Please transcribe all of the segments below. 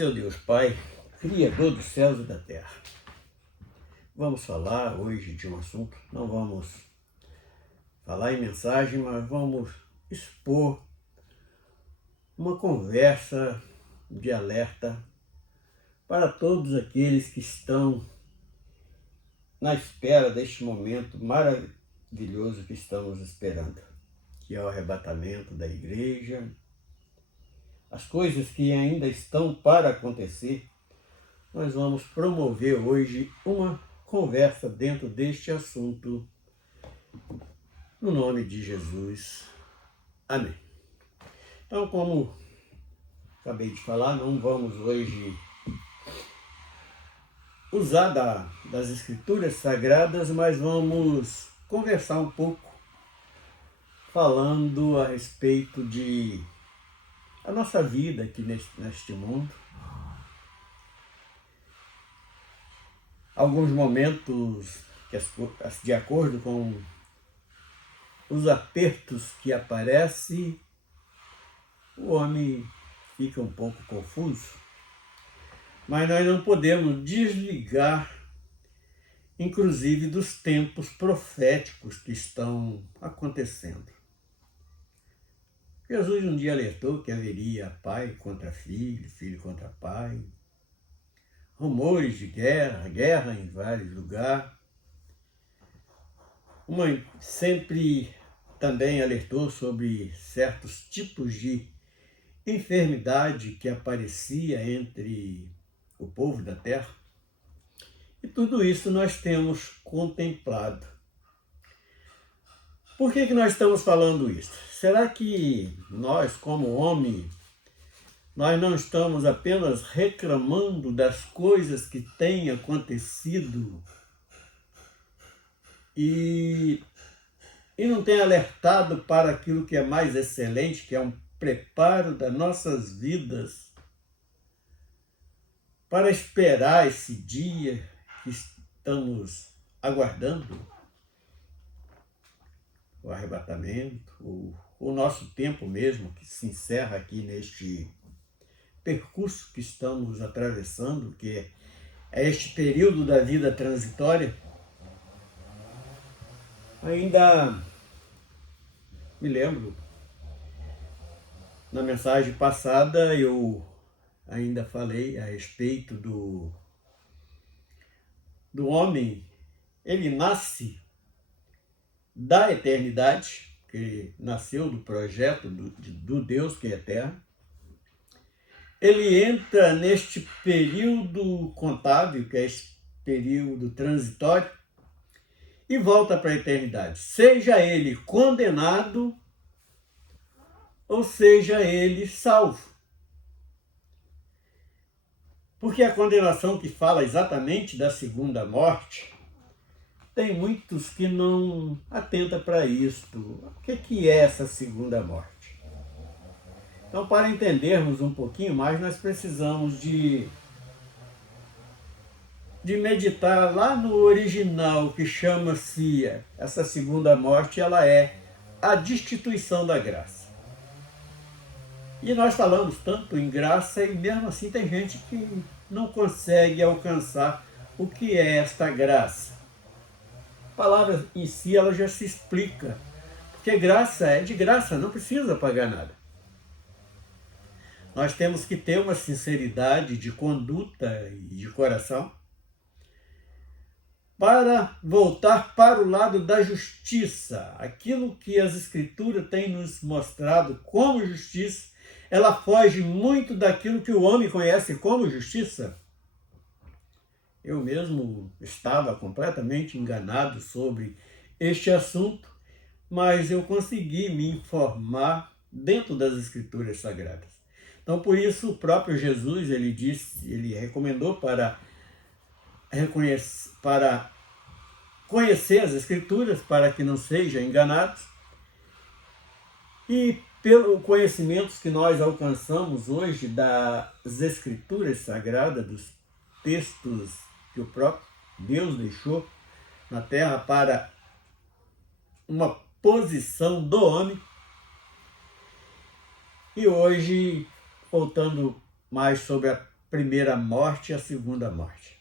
Seu Deus Pai, Criador dos céus e da terra. Vamos falar hoje de um assunto, não vamos falar em mensagem, mas vamos expor uma conversa de alerta para todos aqueles que estão na espera deste momento maravilhoso que estamos esperando, que é o arrebatamento da igreja, as coisas que ainda estão para acontecer. Nós vamos promover hoje uma conversa dentro deste assunto, no nome de Jesus. Amém. Então, como acabei de falar, não vamos hoje usar das Escrituras Sagradas, mas vamos conversar um pouco falando a respeito de a nossa vida aqui neste mundo. Alguns momentos que, de acordo com os apertos que aparecem, o homem fica um pouco confuso. Mas nós não podemos desligar, inclusive, dos tempos proféticos que estão acontecendo. Jesus um dia alertou que haveria pai contra filho, filho contra pai, rumores de guerra em vários lugares. Sempre também alertou sobre certos tipos de enfermidade que aparecia entre o povo da terra. E tudo isso nós temos contemplado. Por que nós estamos falando isso? Será que nós, como homem, nós não estamos apenas reclamando das coisas que têm acontecido e não tem alertado para aquilo que é mais excelente, que é um preparo das nossas vidas para esperar esse dia que estamos aguardando? O arrebatamento, o nosso tempo mesmo, que se encerra aqui neste percurso que estamos atravessando, que é este período da vida transitória. Ainda me lembro, na mensagem passada eu ainda falei a respeito do homem. Ele nasce da eternidade, que nasceu do projeto do Deus que é eterno. Ele entra neste período contábil, que é este período transitório, e volta para a eternidade. Seja ele condenado, ou seja ele salvo. Porque a condenação que fala exatamente da segunda morte, tem muitos que não atentam para isto. O que é essa segunda morte? Então, para entendermos um pouquinho mais, nós precisamos de meditar lá no original, que chama-se, essa segunda morte, ela é a destituição da graça. E nós falamos tanto em graça e mesmo assim tem gente que não consegue alcançar o que é esta graça. A palavra em si, ela já se explica, porque graça é de graça, não precisa pagar nada. Nós temos que ter uma sinceridade de conduta e de coração para voltar para o lado da justiça. Aquilo que as Escrituras têm nos mostrado como justiça, ela foge muito daquilo que o homem conhece como justiça. Eu mesmo estava completamente enganado sobre este assunto, mas eu consegui me informar dentro das Escrituras Sagradas. Então, por isso, o próprio Jesus, ele recomendou para conhecer as Escrituras, para que não sejam enganados. E pelos conhecimentos que nós alcançamos hoje das Escrituras Sagradas, dos textos que o próprio Deus deixou na terra para uma posição do homem. E hoje, voltando mais sobre primeira morte e a segunda morte.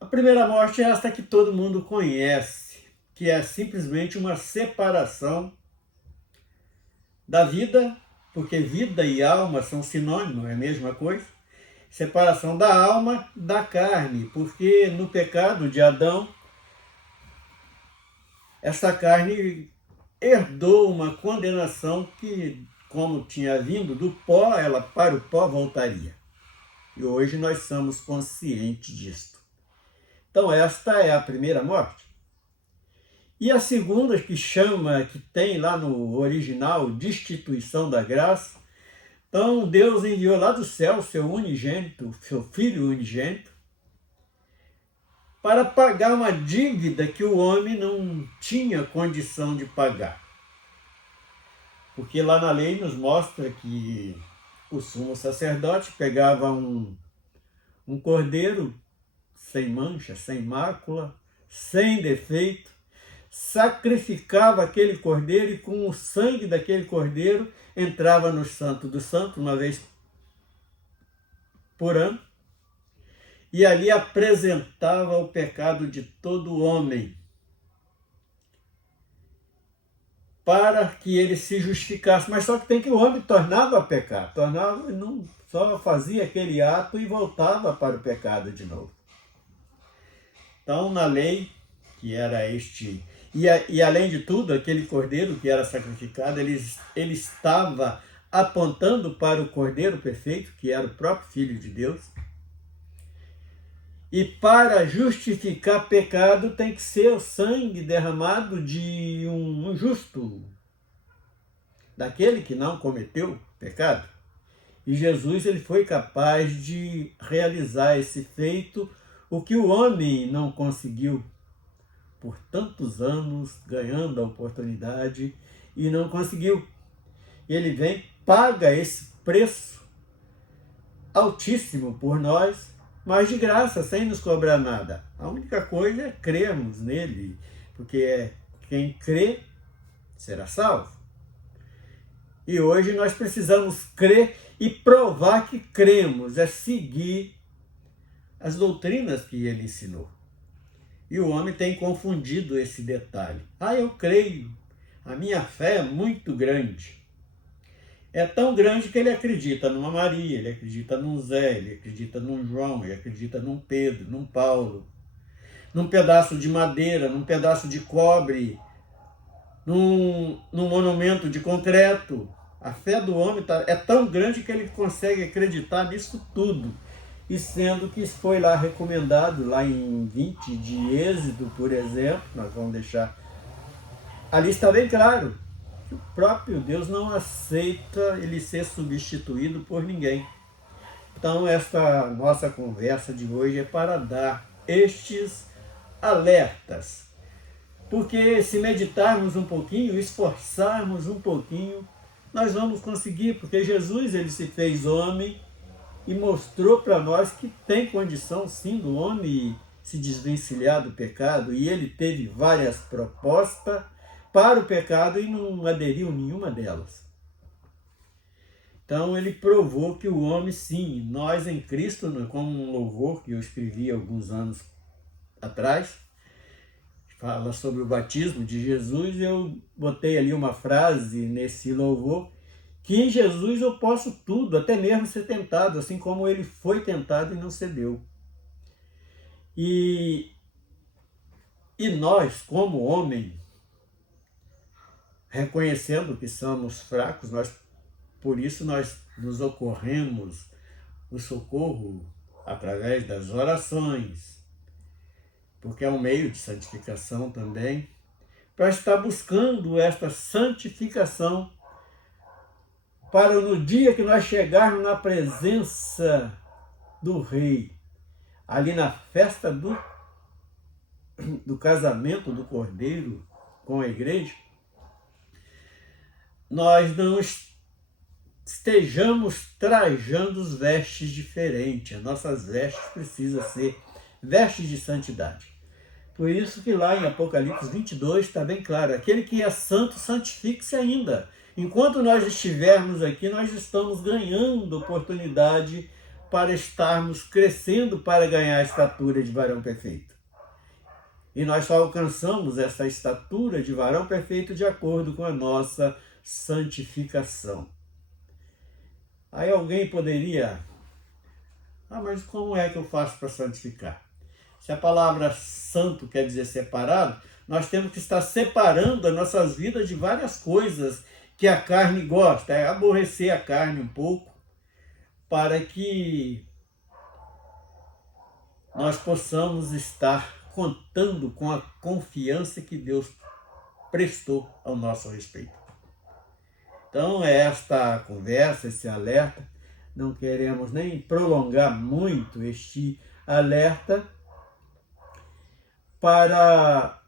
A primeira morte é esta que todo mundo conhece, que é simplesmente uma separação da vida, porque vida e alma são sinônimos, é a mesma coisa. Separação da alma da carne, porque no pecado de Adão, essa carne herdou uma condenação que, como tinha vindo do pó, ela para o pó voltaria. E hoje nós somos conscientes disto. Então esta é a primeira morte. E a segunda, que tem lá no original, destituição da graça. Então Deus enviou lá do céu seu unigênito, seu Filho unigênito, para pagar uma dívida que o homem não tinha condição de pagar. Porque lá na lei nos mostra que o sumo sacerdote pegava um cordeiro sem mancha, sem mácula, sem defeito, sacrificava aquele cordeiro e com o sangue daquele cordeiro entrava no Santo dos Santos uma vez por ano e ali apresentava o pecado de todo homem para que ele se justificasse. Mas só que tem que o homem tornava a pecar, não só fazia aquele ato e voltava para o pecado de novo. Então, na lei, que era este... E além de tudo, aquele cordeiro que era sacrificado, ele estava apontando para o cordeiro perfeito, que era o próprio Filho de Deus. E para justificar pecado tem que ser o sangue derramado de um justo, daquele que não cometeu pecado. E Jesus ele foi capaz de realizar esse feito, o que o homem não conseguiu por tantos anos, ganhando a oportunidade e não conseguiu. Ele vem, paga esse preço altíssimo por nós, mas de graça, sem nos cobrar nada. A única coisa é crermos nele, porque quem crê será salvo. E hoje nós precisamos crer e provar que cremos, é seguir as doutrinas que ele ensinou. E o homem tem confundido esse detalhe. Eu creio, a minha fé é muito grande. É tão grande que ele acredita numa Maria, ele acredita num Zé, ele acredita num João, ele acredita num Pedro, num Paulo, num pedaço de madeira, num pedaço de cobre, num monumento de concreto. A fé do homem é tão grande que ele consegue acreditar nisso tudo. E sendo que isso foi lá recomendado, lá em 20 de Êxodo, por exemplo, nós vamos deixar, ali está bem claro, que o próprio Deus não aceita ele ser substituído por ninguém. Então esta nossa conversa de hoje é para dar estes alertas. Porque se meditarmos um pouquinho, esforçarmos um pouquinho, nós vamos conseguir, porque Jesus ele se fez homem e mostrou para nós que tem condição sim do homem se desvencilhar do pecado, e ele teve várias propostas para o pecado e não aderiu nenhuma delas. Então ele provou que o homem sim, nós em Cristo, como um louvor que eu escrevi alguns anos atrás, fala sobre o batismo de Jesus, eu botei ali uma frase nesse louvor, que em Jesus eu posso tudo, até mesmo ser tentado, assim como ele foi tentado e não cedeu. E nós, como homem, reconhecendo que somos fracos, por isso nós nos ocorremos o socorro através das orações, porque é um meio de santificação também, para estar buscando esta santificação, para no dia que nós chegarmos na presença do Rei, ali na festa do casamento do Cordeiro com a igreja, nós não estejamos trajando os vestes diferentes. As nossas vestes precisam ser vestes de santidade. Por isso que lá em Apocalipse 22 está bem claro, aquele que é santo, santifique-se ainda. Enquanto nós estivermos aqui, nós estamos ganhando oportunidade para estarmos crescendo para ganhar a estatura de varão perfeito. E nós só alcançamos essa estatura de varão perfeito de acordo com a nossa santificação. Aí alguém poderia... mas como é que eu faço para santificar? Se a palavra santo quer dizer separado, nós temos que estar separando as nossas vidas de várias coisas que a carne gosta, é aborrecer a carne um pouco, para que nós possamos estar contando com a confiança que Deus prestou ao nosso respeito. Então, esta conversa, esse alerta, não queremos nem prolongar muito este alerta, para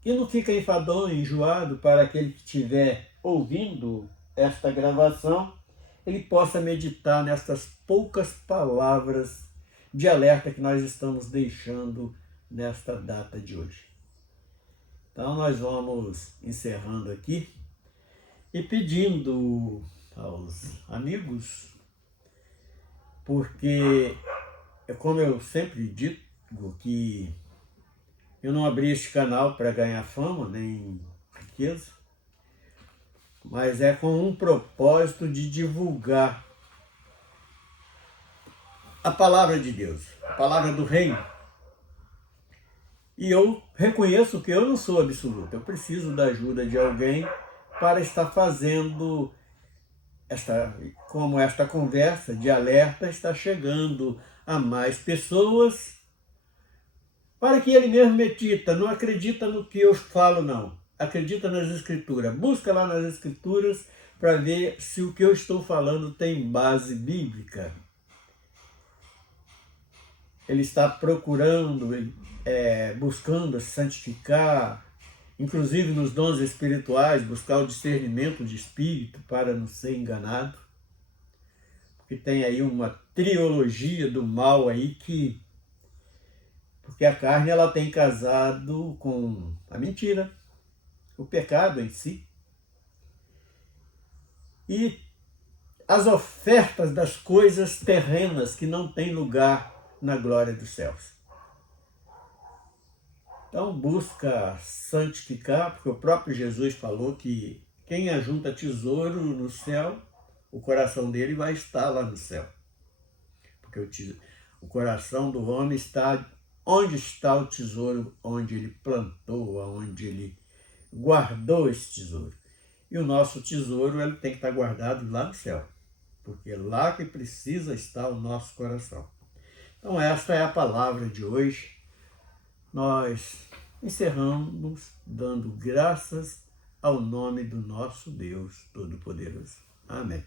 que não fique enfadonho, enjoado, para aquele que estiver ouvindo esta gravação, ele possa meditar nestas poucas palavras de alerta que nós estamos deixando nesta data de hoje. Então nós vamos encerrando aqui e pedindo aos amigos, porque, como eu sempre digo, que eu não abri este canal para ganhar fama nem riqueza, mas é com um propósito de divulgar a palavra de Deus, a palavra do reino. E eu reconheço que eu não sou absoluto, eu preciso da ajuda de alguém para estar fazendo como esta conversa de alerta está chegando a mais pessoas, para que ele mesmo medita, não acredita no que eu falo não, acredita nas Escrituras, busca lá nas Escrituras para ver se o que eu estou falando tem base bíblica. Ele está procurando, buscando se santificar, inclusive nos dons espirituais, buscar o discernimento de espírito para não ser enganado. Porque tem aí uma trilogia do mal aí porque a carne ela tem casado com a mentira, o pecado em si. E as ofertas das coisas terrenas que não têm lugar na glória dos céus. Então busca santificar, porque o próprio Jesus falou que quem ajunta tesouro no céu, o coração dele vai estar lá no céu. Porque o coração do homem está onde está o tesouro, onde ele plantou, onde ele guardou esse tesouro. E o nosso tesouro ele tem que estar guardado lá no céu, porque é lá que precisa estar o nosso coração. Então esta é a palavra de hoje. Nós encerramos dando graças ao nome do nosso Deus Todo-Poderoso. Amém.